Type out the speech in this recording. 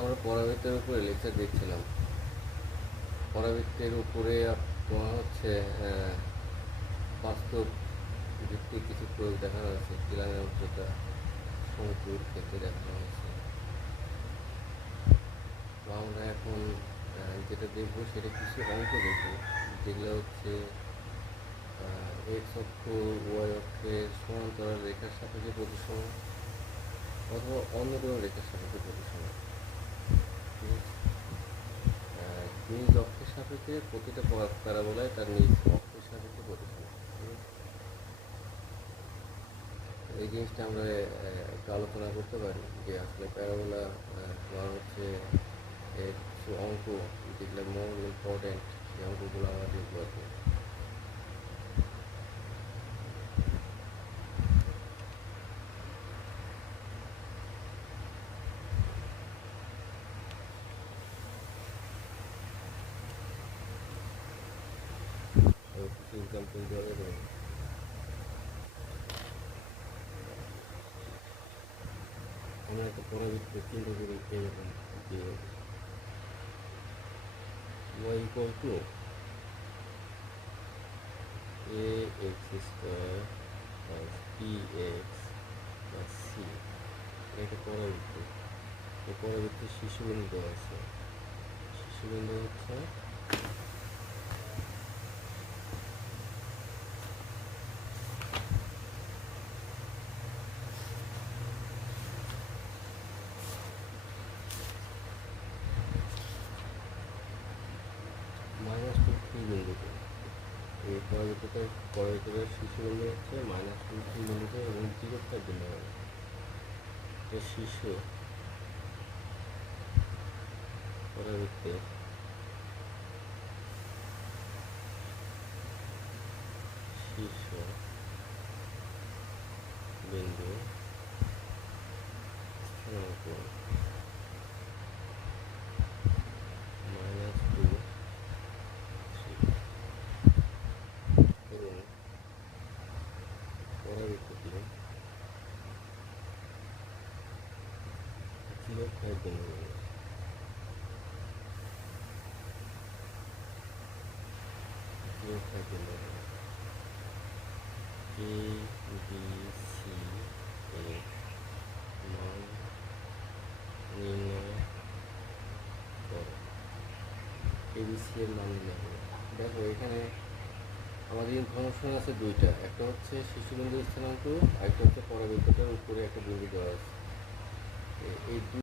আমরা পরাবৃত্তের উপরে লেকচার দেখছিলাম। পরাবৃত্তের উপরে তোমার হচ্ছে বাস্তব ভিত্তিক কিছু প্রয়োগ দেখানো হয়েছে। কিলানের উচ্চতা শঙ্কুর ক্ষেত্রে দেখানো হয়েছে। তো আমরা এখন যেটা দেখবো সেটা কিছু অঙ্ক দেখবো, যেগুলো হচ্ছে এক্স অক্ষ ওয়াই অক্ষের সমান্তরাল রেখার সাপেক্ষে প্রতিসম অথবা অন্য কোনো রেখার সাপেক্ষে প্রতিসম। ঠিক আছে, নিজ অক্ষের সাপেক্ষে প্রতিটা প্যারাবোলায় তার নিজ অক্ষের সাপেক্ষে প্রতিসম। ঠিক আছে, এই জিনিসটা আমরা একটু আলোচনা করতে পারি যে আসলে প্যারাবোলা তোমার হচ্ছে কিছু অঙ্ক যেগুলো মোর ইম্পর্টেন্ট, সেই অঙ্কগুলো আমরা দেখবো আর কি। কিছু এক্সাম্পল দেওয়া যাবে। আমরা একটা পরাবৃত্ত চিন্তা করি এরকম যে y equal to ax square plus bx plus c, এটা পরাবৃত্ত। এই পরাবৃত্তের শীর্ষবিন্দু দেওয়া আছে। শীর্ষবিন্দু হচ্ছে -2 বিন্দুতে। এই পরাবৃত্তের শীর্ষবিন্দু হচ্ছে -2 বিন্দুতে এবং দূরত্বের জন্য এটা শীর্ষ পরাবৃত্তের শীর্ষ বিন্দু স্থানাঙ্ক -2 এবং পরাবৃত্তটি 0 বিন্দু A B C এর মান নির্ণয় করো। ABC এর মান নির্ণয় করো। দেখো এখানে আমাদের ইনফরমেশন আছে দুইটা, একটা হচ্ছে শীর্ষবিন্দু স্থানাঙ্ক, আরেকটা হচ্ছে পরাবৃত্তটার উপরে একটা বিন্দু দেওয়া আছে। এই